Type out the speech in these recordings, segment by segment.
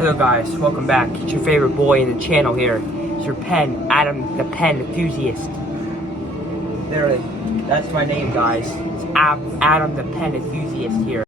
Hello guys, welcome back. It's your favorite boy in the channel here. It's your pen, Adam the Pen Enthusiast. There, that's my name guys. It's Adam the Pen Enthusiast here.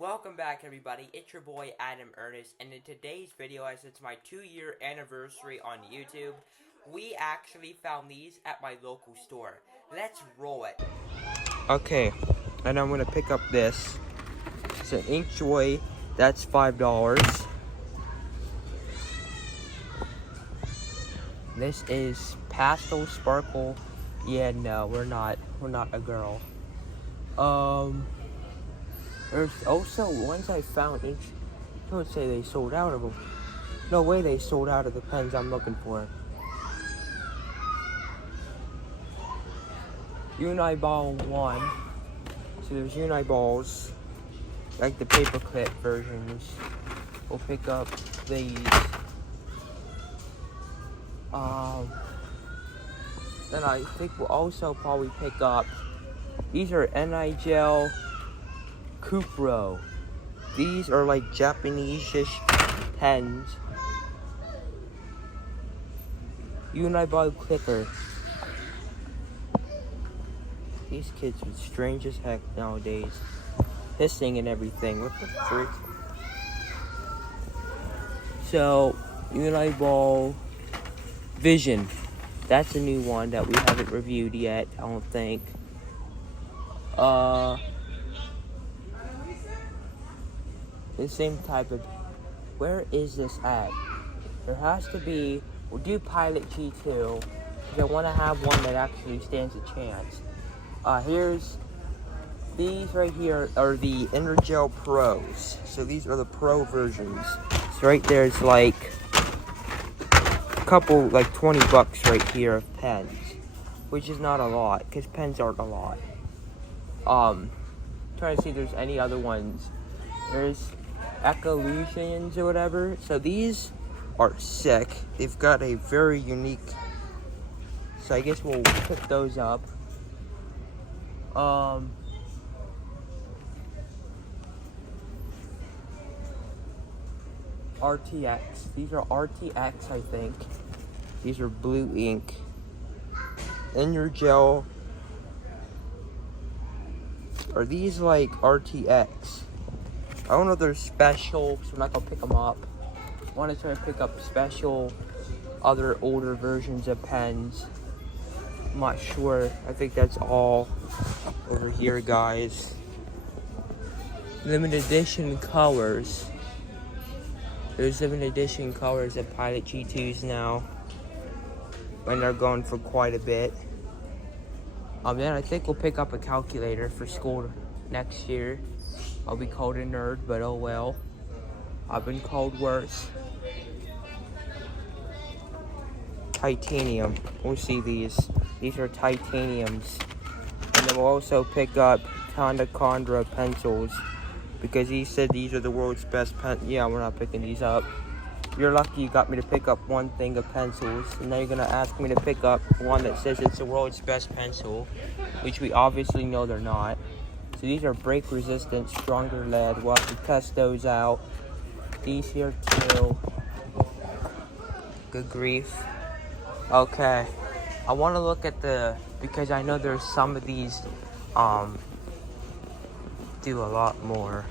Welcome back everybody, it's your boy Adam Ernest, and in today's video, as it's my 2-year anniversary on YouTube, we actually found these at my local store. Let's roll it. Okay, and I'm gonna pick up this. It's an Inkjoy. That's $5. This is Pastel Sparkle. Yeah, no, we're not a girl. There's also ones I found. I would say they sold out of them. No way they sold out of the pens I'm looking for. Uniball 1. So there's Uniballs, like the paperclip versions. We'll pick up these. Then I think we'll also probably pick up, these are Nigel Cupro. These are like Japanese-ish pens. Uniball Clicker. These kids are strange as heck nowadays. Hissing and everything. What the frick? So, Uniball Vision. That's a new one that we haven't reviewed yet, I don't think. The same type of... Where is this at? There has to be... We'll do Pilot G2, because I want to have one that actually stands a chance. Here's... These right here are the Energel Pros. So these are the Pro versions. So right there's like... couple, like 20 bucks right here of pens, which is not a lot because pens aren't a lot. Trying to see if there's any other ones. There's Ecolutions or whatever. So these are sick. They've got a very unique, so I guess we'll pick those up. RTX. These are RTX, I think. These are blue ink. Energel. Are these like RTX? I don't know if they're special, so I'm not gonna pick them up. I want to try to pick up special other older versions of pens. I'm not sure. I think that's all over here, guys. Limited edition colors. There's limited edition colors of Pilot G2s now, and they're going for quite a bit. Then I think we'll pick up a calculator for school next year. I'll be called a nerd, but oh well. I've been called worse. Titanium. We'll see these. These are titaniums. And then we'll also pick up Tonda pencils, because he said these are the world's best pen. Yeah, we're not picking these up. You're lucky you got me to pick up one thing of pencils, and now you're gonna ask me to pick up one that says it's the world's best pencil, which we obviously know they're not. So these are break resistant, stronger lead. We'll have to test those out. These here too. Good grief. Okay. I want to look at because I know there's some of these do a lot more.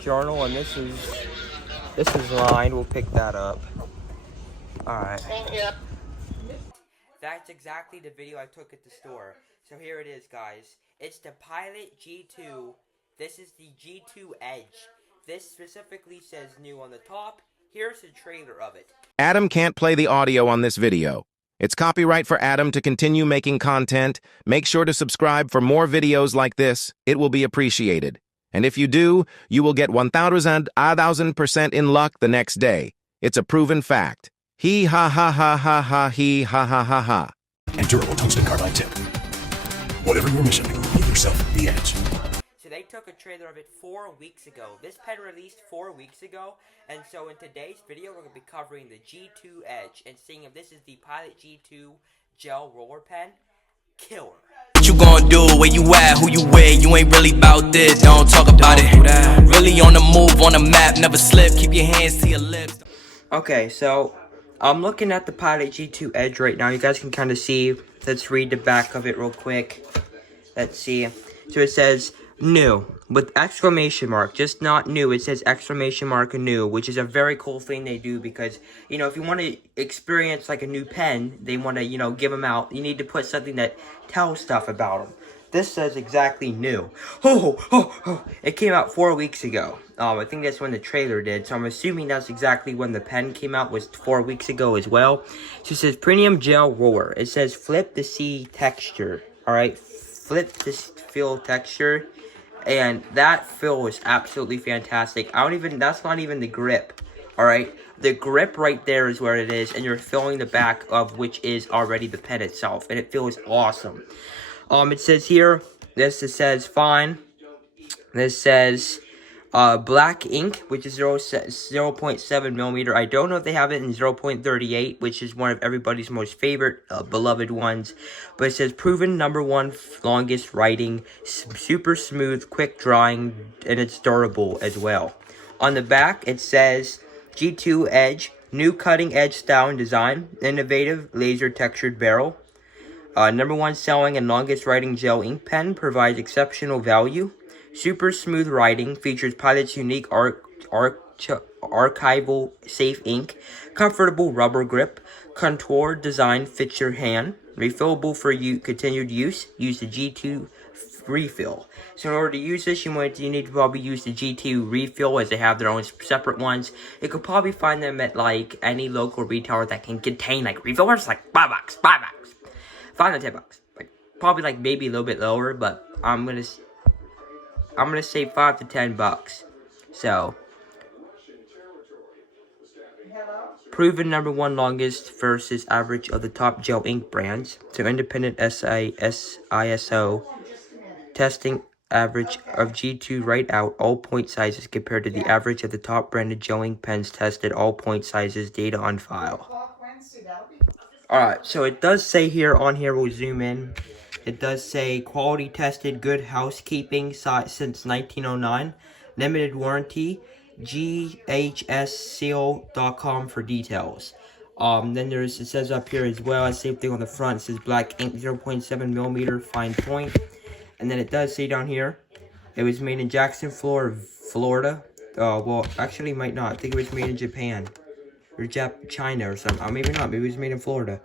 Journal, and this is lined. We'll pick that up. Alright. Thank you. That's exactly the video I took at the store. So here it is, guys. It's the Pilot G2. This is the G2 Edge. This specifically says new on the top. Here's a trailer of it. Adam can't play the audio on this video. It's copyright for Adam to continue making content. Make sure to subscribe for more videos like this. It will be appreciated. And if you do, you will get 1,000% in luck the next day. It's a proven fact. He ha ha ha ha ha he ha ha ha ha. And durable tungsten carbide tip. Whatever your mission, give yourself the edge. So they took a trailer of it 4 weeks ago. This pen released 4 weeks ago, and so in today's video we're going to be covering the G2 Edge and seeing if this is the Pilot G2 gel roller pen. Killer. What you gonna do where you at, who you with. You ain't really about this, don't talk about it. Really on the move, on the map, never slip. Keep your hands to your lips. Okay, so I'm looking at the Pilot G2 Edge right now. You guys can kind of see. Let's read the back of it real quick. Let's see. So it says new with exclamation mark. Just not new. It says exclamation mark new, which is a very cool thing they do because, you know, if you want to experience like a new pen, they want to, you know, give them out. You need to put something that tells stuff about them. This says exactly new. Oh. It came out 4 weeks ago. I think that's when the trailer did. So I'm assuming that's exactly when the pen came out, was 4 weeks ago as well. So it says premium gel roller. It says flip to see texture. Alright, flip to feel texture. And that feel is absolutely fantastic. That's not even the grip. Alright, the grip right there is where it is. And you're feeling the back of which is already the pen itself. And it feels awesome. It says here, it says fine. This says black ink, which is 0.7 millimeter. I don't know if they have it in 0.38, which is one of everybody's most favorite, beloved ones. But it says proven #1 longest writing, super smooth, quick drying, and it's durable as well. On the back, it says G2 Edge, new cutting edge style and design, innovative laser textured barrel. #1 selling and longest writing gel ink pen, provides exceptional value. Super smooth writing, features Pilot's unique archival safe ink. Comfortable rubber grip. Contour design fits your hand. Refillable for continued use. Use the G2 refill. So in order to use this, you need to probably use the G2 refill, as they have their own separate ones. You could probably find them at like any local retailer that can contain like refillers, like $5, $5. $5 to $10, like probably like maybe a little bit lower, but I'm gonna say $5 to $10. So proven #1 longest versus average of the top gel ink brands. So independent ISO testing average of G2 right out all point sizes compared to the average of the top branded gel ink pens tested all point sizes, data on file. Alright, so it does say here, we'll zoom in. It does say quality tested, good housekeeping since 1909. Limited warranty, ghsseal.com for details. Then it says up here as well, same thing on the front. It says black ink, 0.7 millimeter fine point. And then it does say down here, it was made in Jackson, Florida. Well, actually it might not. I think it was made in Japan. Or China or something. Maybe not. Maybe it was made in Florida.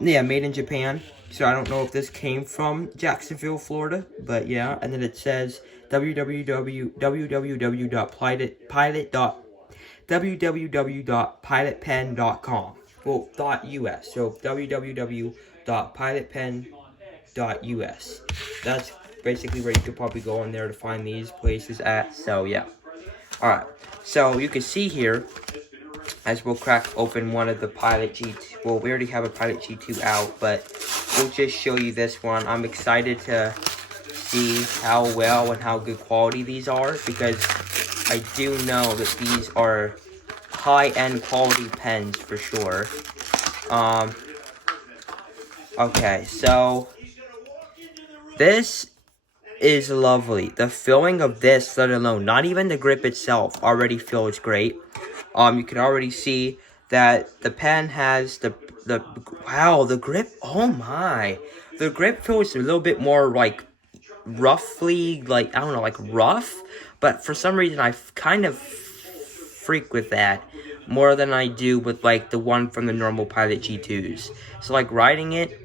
Yeah, made in Japan. So I don't know if this came from Jacksonville, Florida. But yeah. And then it says www.pilotpen.com. Well, .us. So www.pilotpen.us. That's basically where you could probably go on there to find these places at. So yeah. Alright. So you can see here, as we'll crack open one of the Pilot G2. Well, we already have a Pilot G2 out, but we'll just show you this one. I'm excited to see how well and how good quality these are, because I do know that these are high-end quality pens for sure. Okay, so this is lovely. The feeling of this, let alone, not even the grip itself, already feels great. You can already see that the pen has wow, the grip, oh my. The grip feels a little bit more like roughly, like, I don't know, like rough. But for some reason, I kind of freak with that more than I do with like the one from the normal Pilot G2s. So like riding it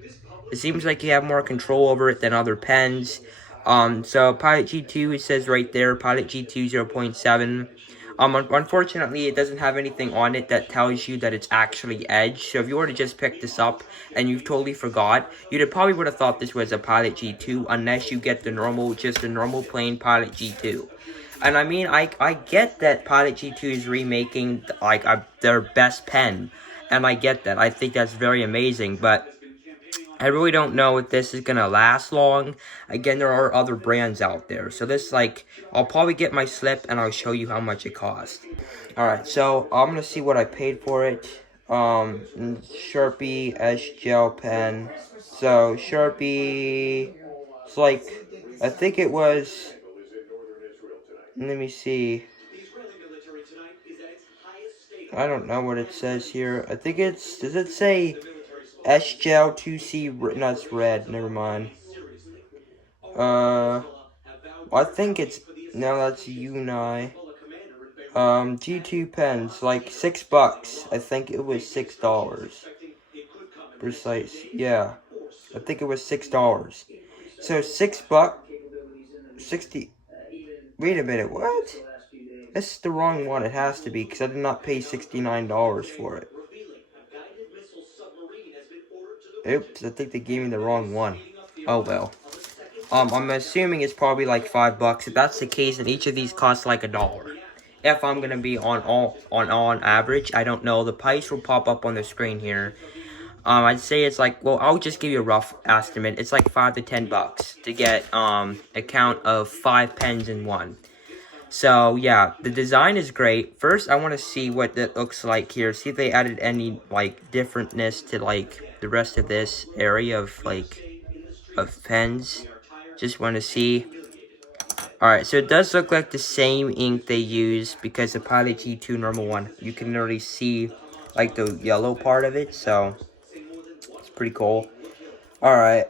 seems like you have more control over it than other pens. So Pilot G2, it says right there, Pilot G2 0.7. Unfortunately, it doesn't have anything on it that tells you that it's actually Edge. So if you were to just pick this up and you totally forgot, probably would have thought this was a Pilot G2 unless you get the normal plain Pilot G2. And I mean, I get that Pilot G2 is remaking like their best pen, and I get that. I think that's very amazing, but I really don't know if this is gonna last long. Again, there are other brands out there. So this, like, I'll probably get my slip and I'll show you how much it costs. Alright, so I'm gonna see what I paid for it. Sharpie Edge Gel Pen. So Sharpie It's like, I think it was, let me see. I don't know what it says here. I think it's, does it say SGL 2C, no, it's red, never mind. I think it's, no, that's Unai. G2 pens, like $6. I think it was $6. Precise, yeah. I think it was $6. So $6, 60. Wait a minute, what? This is the wrong one. It has to be because I did not pay $69 for it. Oops, I think they gave me the wrong one. Oh well. I'm assuming it's probably like $5. If that's the case, then each of these costs like $1. If I'm gonna be on average, I don't know. The price will pop up on the screen here. I'd say it's like, well, I'll just give you a rough estimate. It's like $5 to $10 to get a count of 5 pens in one. So yeah, the design is great. First, I want to see what it looks like here. See if they added any like differentness to like the rest of this area of like of pens. Just want to see. Alright, so it does look like the same ink they use because the Pilot G2 normal one, you can already see like the yellow part of it, so it's pretty cool. Alright,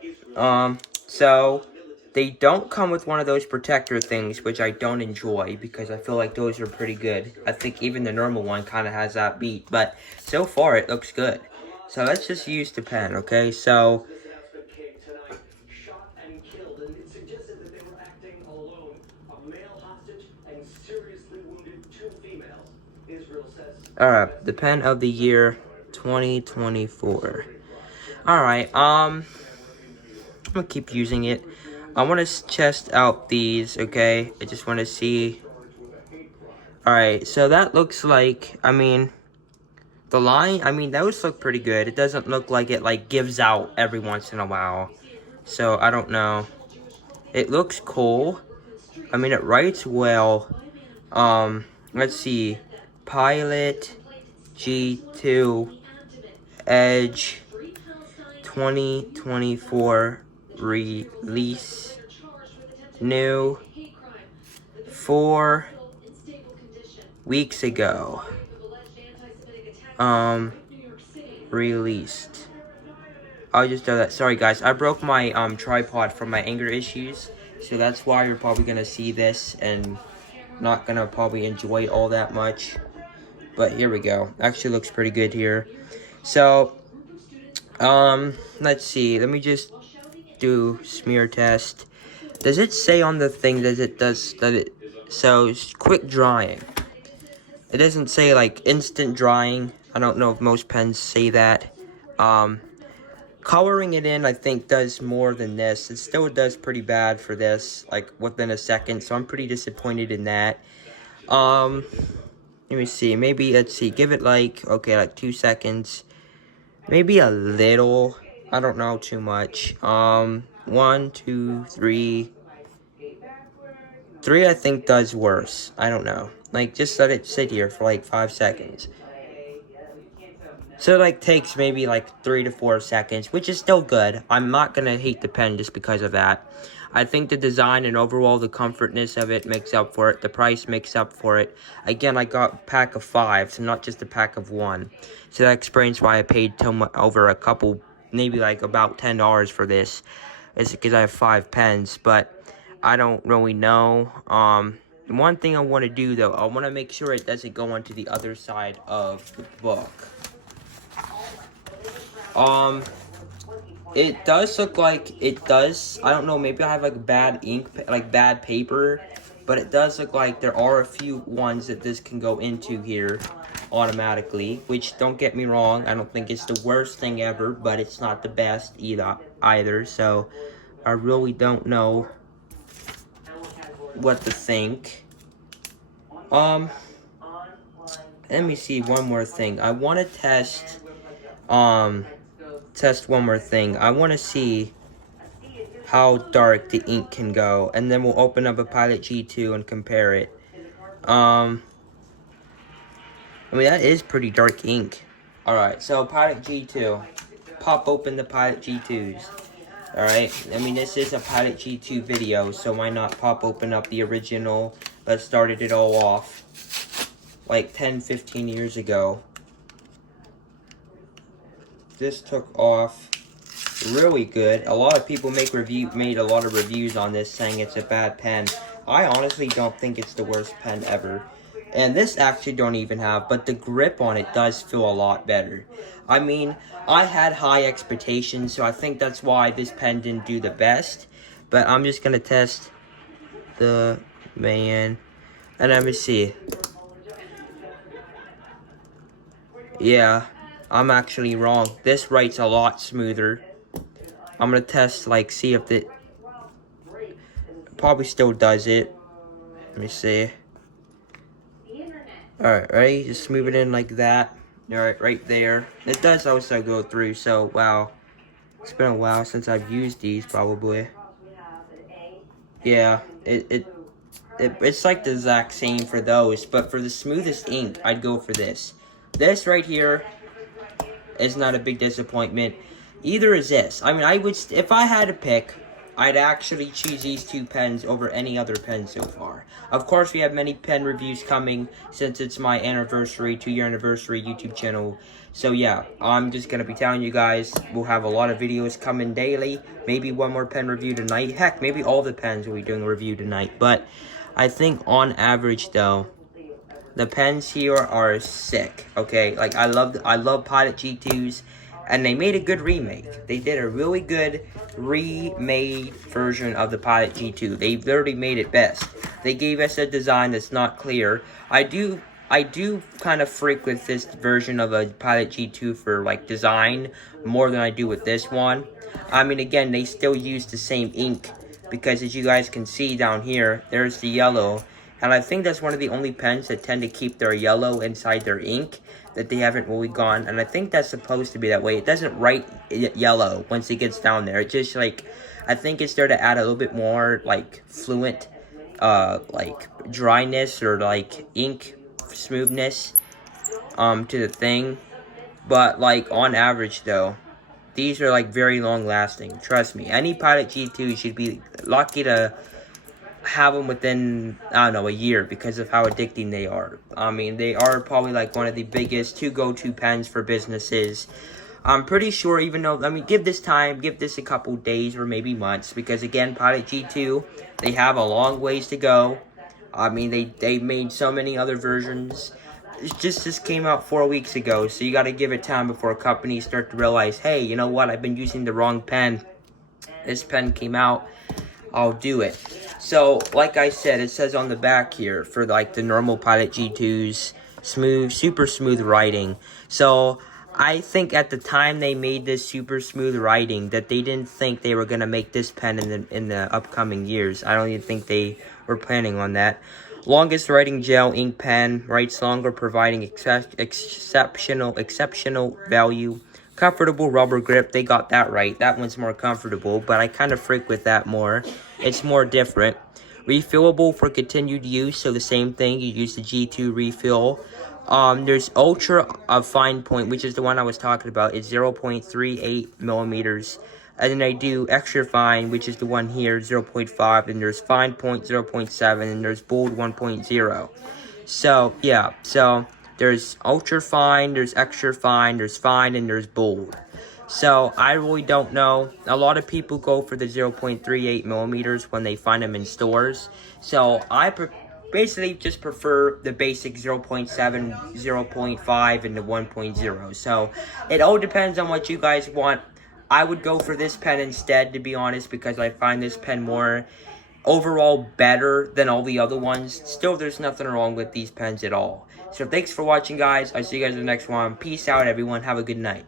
so they don't come with one of those protector things, which I don't enjoy because I feel like those are pretty good. I think even the normal one kind of has that beat, but so far it looks good. So let's just use the pen, okay? So alright, the pen of the year 2024. Alright, I'm gonna keep using it. I want to test out these, okay? I just want to see. Alright, so that looks like, I mean, the line, I mean, those look pretty good. It doesn't look like it, like, gives out every once in a while. So, I don't know. It looks cool. I mean, it writes well. Let's see. Pilot G2 Edge 2024 release new 4 weeks ago released. I'll just do that. Sorry guys, I broke my tripod from my anger issues, so that's why you're probably gonna see this and not gonna probably enjoy it all that much. But here we go. Actually looks pretty good here. So let's see. Let me just do smear test. Does it say on the thing so it's quick drying? It doesn't say like instant drying. I don't know if most pens say that. Coloring it in, I think, does more than this. It still does pretty bad for this, like within a second, so I'm pretty disappointed in that. Let me see, maybe, let's see, give it like, okay, like 2 seconds. Maybe a little, I don't know too much. 1, 2, 3. 3 I think does worse. I don't know. Like, just let it sit here for like 5 seconds. So it like takes maybe like 3 to 4 seconds, which is still good. I'm not gonna hate the pen just because of that. I think the design and overall the comfortness of it makes up for it. The price makes up for it. Again, I got a pack of 5, so not just a pack of 1. So that explains why I paid over a couple, maybe like about $10 for this. It's because I have 5 pens, but I don't really know. One thing I want to do though, I want to make sure it doesn't go onto the other side of the book. It does look like it does. I don't know, maybe I have like bad ink, like bad paper, but it does look like there are a few ones that this can go into here automatically, which don't get me wrong, I don't think it's the worst thing ever, but it's not the best either, so I really don't know what to think. Let me see one more thing. I want to test one more thing. I want to see how dark the ink can go, and then we'll open up a Pilot G2 and compare it. I mean, that is pretty dark ink. Alright, so Pilot G2. Pop open the Pilot G2s. Alright, I mean, this is a Pilot G2 video, so why not pop open up the original that started it all off, like 10-15 years ago. This took off really good. A lot of people made a lot of reviews on this saying it's a bad pen. I honestly don't think it's the worst pen ever. And this actually don't even have, but the grip on it does feel a lot better. I mean, I had high expectations, so I think that's why this pen didn't do the best. But I'm just gonna test the man, and let me see. Yeah, I'm actually wrong. This writes a lot smoother. I'm gonna test, like, see if it probably still does it. Let me see. Alright, ready? Just move it in like that. Alright, right there. It does also go through, so wow. It's been a while since I've used these, probably. Yeah, it's like the exact same for those, but for the smoothest ink, I'd go for this. This right here is not a big disappointment. Either is this. I mean, I would, if I had to pick, I'd actually choose these two pens over any other pen so far. Of course, we have many pen reviews coming since it's my anniversary, 2-year anniversary YouTube channel. So yeah, I'm just going to be telling you guys, we'll have a lot of videos coming daily. Maybe one more pen review tonight. Heck, maybe all the pens will be doing a review tonight. But I think on average though, the pens here are sick, okay? Like, I love Pilot G2s, and they made a good remake. They did a really good remade version of the Pilot G2. They literally made it best. They gave us a design that's not clear. I do kind of freak with this version of a Pilot G2 for, like, design more than I do with this one. I mean, again, they still use the same ink, because as you guys can see down here, there's the yellow. And I think that's one of the only pens that tend to keep their yellow inside their ink, that they haven't really gone. And I think that's supposed to be that way. It doesn't write yellow once it gets down there. It just, like, I think it's there to add a little bit more, like, fluent, like, dryness or, like, ink smoothness, to the thing. But, like, on average, though, these are, like, very long lasting. Trust me. Any Pilot G2 should be lucky to have them within, I don't know, a year, because of how addicting they are. I mean, they are probably like one of the biggest go-to pens for businesses. I'm pretty sure, even though, I mean, give this a couple days or maybe months, because again, Pilot G2, they have a long ways to go. I mean, they made so many other versions. This came out 4 weeks ago, so you got to give it time before companies start to realize, hey, you know what, I've been using the wrong pen. This pen came out, I'll do it. So, like I said, it says on the back here, for like the normal Pilot G2s, super smooth writing. So, I think at the time they made this super smooth writing, that they didn't think they were going to make this pen in the upcoming years. I don't even think they were planning on that. Longest writing gel ink pen, writes longer, providing exceptional value. Comfortable rubber grip, they got that right. That one's more comfortable, but I kind of freak with that more. It's more different. Refillable for continued use, so the same thing, you use the G2 refill. There's ultra fine point, which is the one I was talking about. It's 0.38 millimeters. And then I do extra fine, which is the one here, 0.5. And there's fine point, 0.7. And there's bold, 1.0. So, yeah. So, there's ultra fine, there's extra fine, there's fine, and there's bold. So, I really don't know. A lot of people go for the 0.38 millimeters when they find them in stores. So, I basically just prefer the basic 0.7, 0.5, and the 1.0. So, it all depends on what you guys want. I would go for this pen instead, to be honest, because I find this pen more overall better than all the other ones. Still, there's nothing wrong with these pens at all. So, thanks for watching, guys. I'll see you guys in the next one. Peace out, everyone. Have a good night.